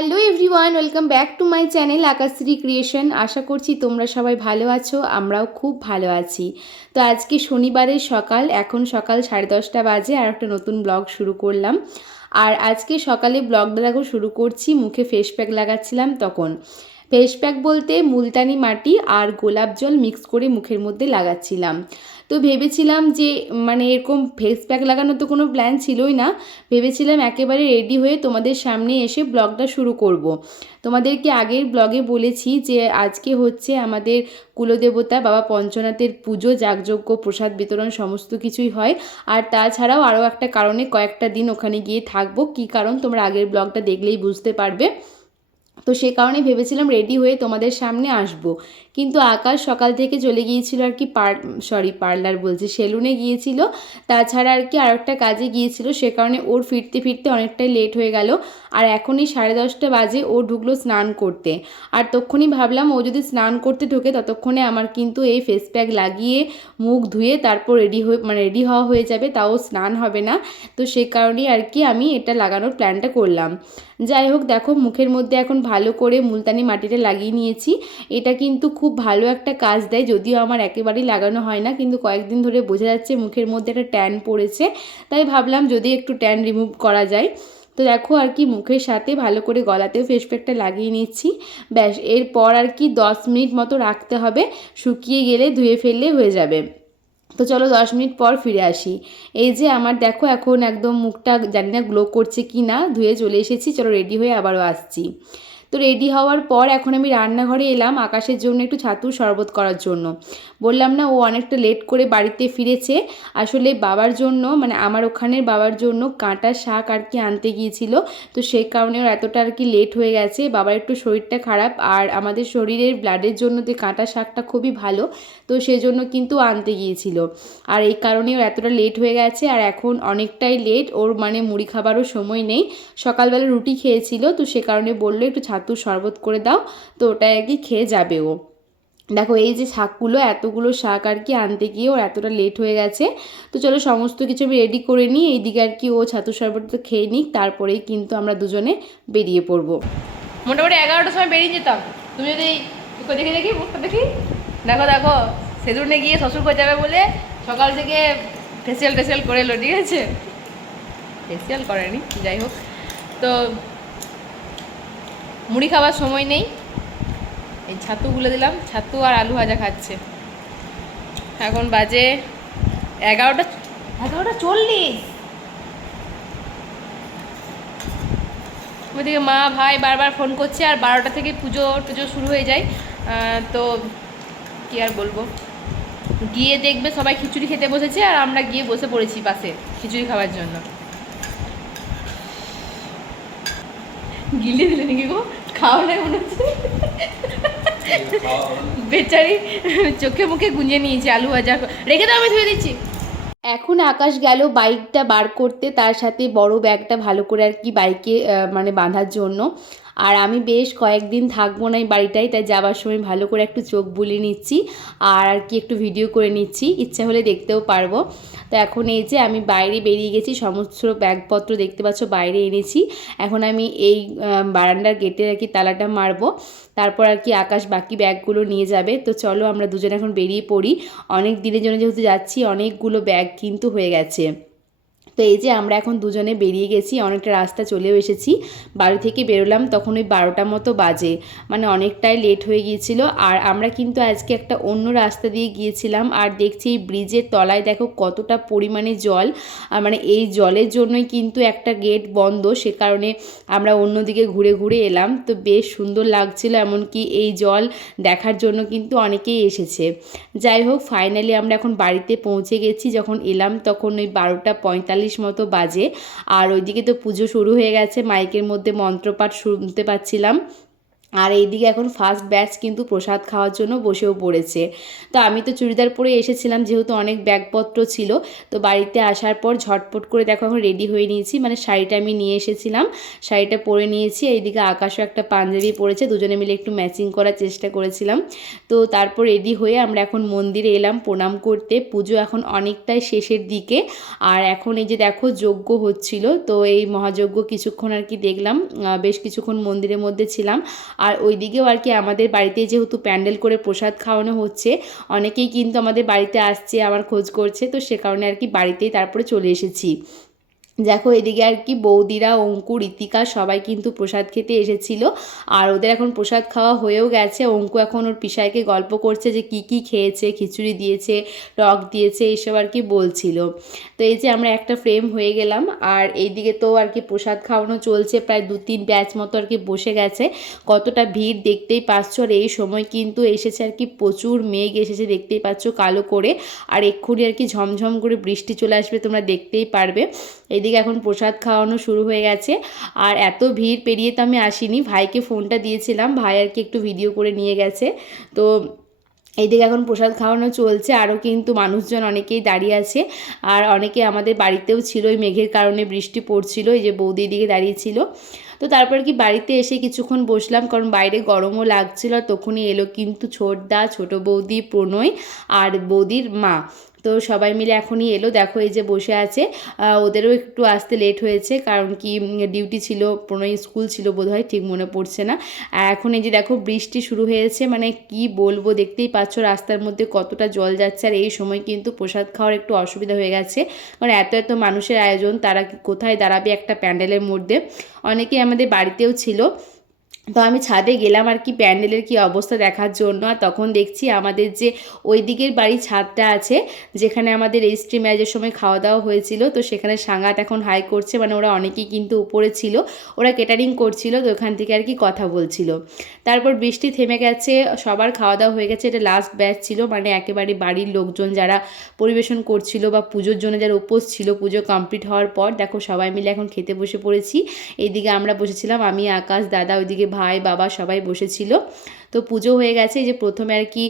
Hello everyone, welcome back to my channel Akashshree creation. আশা করছি তোমরা সবাই ভালো আছো, আমরাও খুব ভালো আছি। তো আজকে শনিবারের সকাল, এখন সকাল 10:30 বাজে আর একটা নতুন ব্লগ শুরু করলাম। আর আজকে সকালে ব্লগটা দেখো শুরু করছি, মুখে ফেস প্যাক লাগাচ্ছিলাম তখন। ফেস প্যাক বলতে মুলতানি মাটি আর গোলাপ জল মিক্স করে মুখের মধ্যে লাগাচ্ছিলাম। তো ভেবেছিলাম যে মানে এরকম ফেস প্যাক লাগানোর তো কোনো প্ল্যান ছিলই না, ভেবেছিলাম একেবারে রেডি হয়ে তোমাদের সামনে এসে ব্লগটা শুরু করব। তোমাদেরকে আগের ব্লগে বলেছি যে আজকে হচ্ছে আমাদের কুলদেবতা বাবা পঞ্চনাথের পুজো, যাগযজ্ঞ, প্রসাদ বিতরণ সমস্ত কিছুই হয়। আর তাছাড়াও আরও একটা কারণে কয়েকটা দিন ওখানে গিয়ে থাকবো। কী কারণ তোমরা আগের ব্লগটা দেখলেই বুঝতে পারবে। তো সে কারণে ভেবেছিলাম রেডি হয়ে তোমাদের সামনে আসব। কিন্তু আকাশ সকাল থেকে চলে গিয়েছিল আর কি পার্লার বলছি, সেলুনে গিয়েছিল। তাছাড়া আর কি আরেকটা কাজে গিয়েছিল, সে কারণে ওর ফিরতে ফিরতে অনেকটাই লেট হয়ে গেল। আর এখনই 10:30 বাজে, ও ঢুকলো স্নান করতে। আর তখনই ভাবলাম ও যদি স্নান করতে ঢোকে ততক্ষণে আমার কিন্তু এই ফেস প্যাক লাগিয়ে মুখ ধুয়ে তারপর রেডি হওয়া হয়ে যাবে, তাও স্নান হবে না। তো সে কারণেই আর কি আমি এটা লাগানোর প্ল্যানটা করলাম। যাই হোক, দেখো মুখের মধ্যে এখন ভালো করে মুলতানি মাটিটা লাগিয়ে নিয়েছি। এটা কিন্তু খুব ভালো একটা কাজ দেয়, যদিও আমার একেবারেই লাগানো হয় না, কিন্তু কয়েকদিন ধরে বোঝা যাচ্ছে মুখের মধ্যে একটা ট্যান পড়েছে। তাই ভাবলাম যদি একটু ট্যান রিমুভ করা যায়। তো দেখো আর কি মুখের সাথে ভালো করে গলাতেও ফেস প্যাকটা লাগিয়ে নিচ্ছি। ব্যাস, এরপর আর কি 10 মিনিট মতো রাখতে হবে, শুকিয়ে গেলে ধুয়ে ফেললে হয়ে যাবে। তো চলো 10 মিনিট পর ফিরে আসি। এই যে আমার দেখো এখন একদম মুখটা জানি না গ্লো করছে কি না, ধুয়ে চলে এসেছি। চলো রেডি হয়ে আবারও আসছি। তো রেডি হওয়ার পর এখন আমি রান্নাঘরে এলাম আকাশের জন্য একটু ছাতুর শরবত করার জন্য। বললাম না ও অনেকটা লেট করে বাড়িতে ফিরেছে। আসলে বাবার জন্য, মানে আমার ওখানের বাবার জন্য কাঁটা শাক আর কি আনতে গিয়েছিল। তো সেই কারণে ওর এতটা আর কি লেট হয়ে গেছে। বাবার একটু শরীরটা খারাপ, আর আমাদের শরীরের ব্লাডের জন্য যে কাঁটা শাকটা খুবই ভালো, তো সেজন্য কিন্তু আনতে গিয়েছিল। আর এই কারণে ওর এতটা লেট হয়ে গেছে। আর এখন অনেকটাই লেট, ওর মানে মুড়ি খাবারও সময় নেই। সকালবেলা রুটি খেয়েছিল, তো সে কারণে বললো একটু ছাতুর শরবত করে দাও, তো ওটাই আর কি খেয়ে যাবে ও। দেখো এই যে শাকগুলো, এতগুলো শাক আর কি আনতে গিয়ে ওর এতটা লেট হয়ে গেছে। তো চলো সমস্ত কিছু আমি রেডি করে নিই, এইদিকে আর কি ও ছাতুর শরবতটা খেয়ে নিক, তারপরেই কিন্তু আমরা দুজনে বেরিয়ে পড়বো। মোটামুটি 11টার সময় বেরিয়ে যেতাম। তুমি যদি দেখি দেখি মুখটা দেখি, দেখো দেখো সেলুনে গিয়ে শ্বশুর করে যাবে বলে সকাল থেকে ফেসিয়াল করে এলো, ঠিক আছে? ফেসিয়াল করেনি, যাই হোক। তো মুড়ি খাওয়ার সময় নেই, এই ছাতু গুলে দিলাম, ছাতু আর আলু ভাজা খাচ্ছে। এখন বাজে 11:40। ওইদিকে মা ভাই বারবার ফোন করছে, আর 12টা থেকে পুজো টুজো শুরু হয়ে যায়। তো কি আর বলবো, গিয়ে দেখবে সবাই খিচুড়ি খেতে বসেছে, আর আমরা গিয়ে বসে পড়েছি পাশে খিচুড়ি খাওয়ার জন্য। গিলে দিলে নাকি গো? খাওয়া নাই মনে হচ্ছে। বেচারি চোখে মুখে গুঁজে নিয়েছে আলু ভাজা। রেখে দাও, আমি ধুয়ে দিচ্ছি। এখন আকাশ গেল বাইকটা বার করতে, তার সাথে বড় ব্যাগটা ভালো করে আর কি বাইকে মানে বাঁধার জন্য। আর আমি বেশ কয়েকদিন থাকবো না এই বাড়িটাই, তাই যাবার সময় ভালো করে একটু চোখ বুলিয়ে নিচ্ছি আর আর কি একটু ভিডিও করে নিচ্ছি, ইচ্ছা হলে দেখতেও পারবো। তো এখন এই যে আমি বাইরে বেরিয়ে গেছি, সমস্ত ব্যাগপত্র দেখতে পাচ্ছ বাইরে এনেছি। এখন আমি এই বারান্দার গেটের আর কি তালাটা মারবো, তারপর আর কি আকাশ বাকি ব্যাগগুলো নিয়ে যাবে। তো চলো আমরা দুজনে এখন বেরিয়ে পড়ি। অনেক দিনের জন্য যেহেতু যাচ্ছি, অনেকগুলো ব্যাগ কিন্তু হয়ে গেছে। তো এই যে আমরা এখন দুজনে বেরিয়ে গেছি, অনেকটা রাস্তা চলেও এসেছি। বাড়ি থেকে বেরোলাম তখন ওই 12টা মতো বাজে, মানে অনেকটাই লেট হয়ে গিয়েছিল। আর আমরা কিন্তু আজকে একটা অন্য রাস্তা দিয়ে গিয়েছিলাম, আর দেখছি এই ব্রিজের তলায় দেখো কতটা পরিমাণে জল। আর মানে এই জলের জন্যই কিন্তু একটা গেট বন্ধ, সে কারণে আমরা অন্যদিকে ঘুরে ঘুরে এলাম। তো বেশ সুন্দর লাগছিল, এমনকি এই জল দেখার জন্য কিন্তু অনেকেই এসেছে। যাই হোক, ফাইনালি আমরা এখন বাড়িতে পৌঁছে গেছি। যখন এলাম তখন ওই 12:45 মতো বাজে। আর ওইদিকে তো পুজো শুরু হয়ে গেছে, মাইকের মধ্যে মন্ত্রপাঠ শুনতে পাচ্ছিলাম। আর এইদিকে এখন ফার্স্ট ব্যাচ কিন্তু প্রসাদ খাওয়ার জন্য বসেও পড়েছে। তো আমি তো চুড়িদার পরে এসেছিলাম, যেহেতু অনেক ব্যাগপত্র ছিল। তো বাড়িতে আসার পর ঝটপট করে দেখো এখন রেডি হয়ে নিয়েছি, মানে শাড়িটা আমি নিয়ে এসেছিলাম, শাড়িটা পরে নিয়েছি। এইদিকে আকাশও একটা পাঞ্জাবি পরেছে, দুজনে মিলে একটু ম্যাচিং করার চেষ্টা করেছিলাম। তো তারপর রেডি হয়ে আমরা এখন মন্দিরে এলাম প্রণাম করতে। পুজো এখন অনেকটাই শেষের দিকে, আর এখন এই যে দেখো যজ্ঞ হচ্ছিল, তো এই মহাযজ্ঞ কিছুক্ষণ আর কি দেখলাম, বেশ কিছুক্ষণ মন্দিরের মধ্যে ছিলাম। আর ওইদিকেও আর কি আমাদের বাড়িতে যেহেতু প্যান্ডেল করে প্রসাদ খাওয়ানো হচ্ছে, অনেকেই কিন্তু আমাদের বাড়িতে আসছে, আমার খোঁজ করছে, তো সে কারণে আর কি বাড়িতেই তারপরে চলে এসেছি। দেখো এদিকে আর কি বৌদিরা, অঙ্কুর, ঋতিকা সবাই কিন্তু প্রসাদ খেতে এসেছিল, আর ওদের এখন প্রসাদ খাওয়া হয়েও গেছে। অঙ্কু এখন ওর পিসাইকে গল্প করছে যে কি কি খেয়েছে, খিচুড়ি দিয়েছে, টক দিয়েছে, এইসব আর কি বলছিল। তো এই যে আমরা একটা ফ্রেম হয়ে গেলাম, আর এইদিকে তো আর কি প্রসাদ খাওয়ানো চলছে, প্রায় 2-3 ব্যাচ মতো আর কি বসে গেছে। কতটা ভিড় দেখতেই পাচ্ছ, আর এই সময় কিন্তু এসেছে আর কি প্রচুর মেঘ এসেছে, দেখতেই পাচ্ছ কালো করে, আর এক্ষুনি আর কি ঝমঝম করে বৃষ্টি চলে আসবে, তোমরা দেখতেই পারবে। এইদিকে এখন প্রসাদ খাওয়ানো শুরু হয়ে গেছে, আর এত ভিড় পেরিয়ে তো আমি আসিনি, ভাইকে ফোনটা দিয়েছিলাম, ভাই আর কি একটু ভিডিও করে নিয়ে গেছে। তো এইদিকে এখন প্রসাদ খাওয়ানো চলছে, আরও কিন্তু মানুষজন অনেকেই দাঁড়িয়ে আছে, আর অনেকে আমাদের বাড়িতেও ছিল, ওই মেঘের কারণে বৃষ্টি পড়ছিল, এই যে বৌদি দিকে দাঁড়িয়েছিল। তো তারপর কি বাড়িতে এসে কিছুক্ষণ বসলাম, কারণ বাইরে গরমও লাগছিল। তখনই এলো কিন্তু ছোটদা, ছোট বৌদি, প্রণয় আর বৌদির মা। তো সবাই মিলে এখনই এলো, দেখো এই যে বসে আছে। ওদেরও একটু আসতে লেট হয়েছে, কারণ কি ডিউটি ছিল, প্রণয় স্কুল ছিল বোধহয়, ঠিক মনে পড়ছে না। আর এখন এই যে দেখো বৃষ্টি শুরু হয়েছে, মানে কি বলবো, দেখতেই পাচ্ছ রাস্তার মধ্যে কতটা জল যাচ্ছে। আর এই সময় কিন্তু প্রসাদ খাওয়ার একটু অসুবিধা হয়ে গেছে, কারণ এত এত মানুষের আয়োজন, তারা কোথায় দাঁড়াবে একটা প্যান্ডেলের মধ্যে। অনেকেই আমাদের বাড়িতেও ছিল। তো আমি ছাদে গেলাম আর কি প্যান্ডেলের কি অবস্থা দেখার জন্য, আর তখন দেখছি আমাদের যে ওই দিকের বাড়ির ছাদটা আছে, যেখানে আমাদের রেজিস্ট্রি ম্যারেজের সময় খাওয়া দাওয়া হয়েছিল, তো সেখানে সাঙ্গাত এখন হাই করছে, মানে ওরা অনেকেই কিন্তু উপরে ছিল, ওরা কেটারিং করছিল, তো ওখান থেকে আর কি কথা বলছিল। তারপর বৃষ্টি থেমে গেছে, সবার খাওয়া দাওয়া হয়ে গেছে, এটা লাস্ট ব্যাচ ছিল, মানে একেবারে বাড়ির লোকজন যারা পরিবেশন করছিল বা পুজোর জন্য যারা উপোস ছিল, পুজো কমপ্লিট হওয়ার পর দেখো সবাই মিলে এখন খেতে বসে পড়েছি। এইদিকে আমরা বসেছিলাম, আমি, আকাশ, দাদা, ওইদিকে ভাই, বাবা সবাই বসেছিল। তো পুজো হয়ে গেছে, এই যে প্রথমে আর কি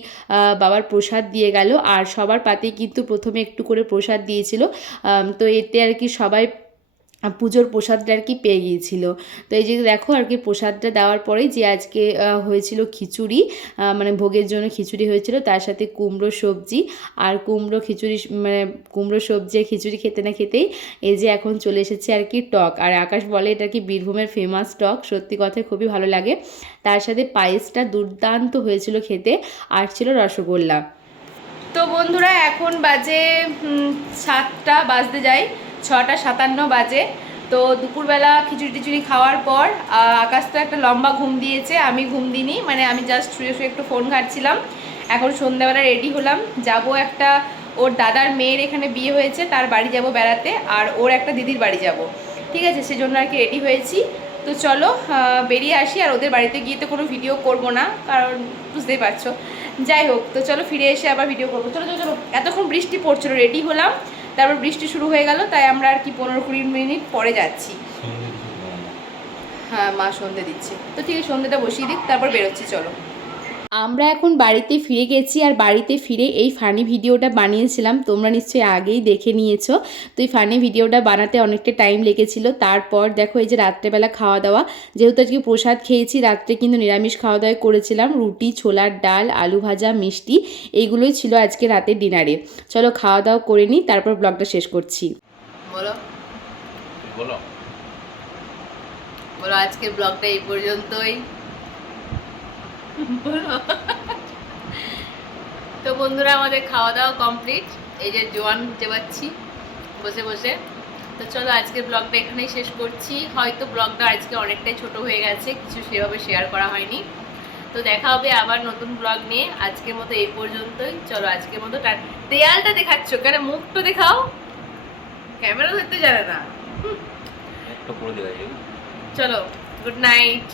বাবার প্রসাদ দিয়ে গেল, আর সবার পাতেই কিন্তু প্রথমে একটু করে প্রসাদ দিয়েছিল। তো এতে আর কি সবাই পুজোর প্রসাদটা আর কি পেয়ে গিয়েছিল। তো এই যে দেখো আর কি প্রসাদটা দেওয়ার পরেই যে আজকে হয়েছিল খিচুড়ি, মানে ভোগের জন্য খিচুড়ি হয়েছিল, তার সাথে কুমড়ো সবজি, আর কুমড়ো খিচুড়ি, মানে কুমড়ো সবজি খিচুড়ি খেতে না খেতেই এই যে এখন চলে এসেছে আর কি টক। আর আকাশ বলে এটা কি বীরভূমের ফেমাস টক, সত্যি কথায় খুবই ভালো লাগে। তার সাথে পায়েসটা দুর্দান্ত হয়েছিল খেতে, আর ছিল রসগোল্লা। তো বন্ধুরা এখন বাজে 7টা বাজতে যায়, 6টা 57 বাজে। তো দুপুরবেলা খিচুড়ি টিচুড়ি খাওয়ার পর আকাশ তো একটা লম্বা ঘুম দিয়েছে, আমি ঘুম দিইনি, মানে আমি জাস্ট শুয়ে শুয়ে একটু ফোন ঘাঁটছিলাম। এখন সন্ধ্যাবেলা রেডি হলাম, যাব একটা, ওর দাদার মেয়ের এখানে বিয়ে হয়েছে, তার বাড়ি যাব বেড়াতে, আর ওর একটা দিদির বাড়ি যাব, ঠিক আছে, সেজন্য আর কি রেডি হয়েছি। তো চলো বেরিয়ে আসি, আর ওদের বাড়িতে গিয়ে তো কোনো ভিডিও করব না, কারণ বুঝতেই পারছো। যাই হোক, তো চলো ফিরে এসে আবার ভিডিও করবো। চলো চলো চলো, এতক্ষণ বৃষ্টি পড়ছিল, রেডি হলাম, তারপর বৃষ্টি শুরু হয়ে গেল, তাই আমরা আর কি 15-20 মিনিট পরে যাচ্ছি। হ্যাঁ, মা সন্ধে দিচ্ছে, তো ঠিক আছে সন্ধেটা বসিয়ে দিক, তারপর বেরোচ্ছি, চলো। আমরা এখন বাড়িতে ফিরে গেছি, আর বাড়িতে ফিরে এই ফানি ভিডিওটা বানিয়েছিলাম, তোমরা নিশ্চয়ই আগেই দেখে নিয়েছো। তো এই ফানি ভিডিওটা বানাতে অনেকটা টাইম লেগেছিল। তারপর দেখো এই যে রাত্রেবেলা খাওয়া দাওয়া, যেহেতু আজকে প্রসাদ খেয়েছি, রাত্রে কিন্তু নিরামিষ খাওয়া দাওয়া করেছিলাম, রুটি, ছোলার ডাল, আলু ভাজা, মিষ্টি, এইগুলোই ছিল আজকে রাতের ডিনারে। চলো খাওয়া দাওয়া করে নিই, তারপর ব্লগটা শেষ করছি। বলো বলো বলো, আজকের ব্লগটা এই পর্যন্তই। তো বন্ধুরা আমাদের খাওয়া দাওয়া কমপ্লিট, এই যে জোয়ান চেবাচ্ছি বসে বসে। তো চলো আজকের ব্লগটা এখানেই শেষ করছি, হয়তো ব্লগটা আজকে অনেকটাই ছোট হয়ে গেছে, কিছু সেভাবে শেয়ার করা হয়নি। তো দেখা হবে আবার নতুন ব্লগ নিয়ে, আজকের মতো এই পর্যন্তই। চলো আজকের মতো দেয়ালটা দেখাচ্ছ কেন, মুখটা দেখাও, ক্যামেরা ধরতে জানে না। চলো গুড নাইট।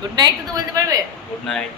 গুড নাইট তো বলতে পারবে? Good night.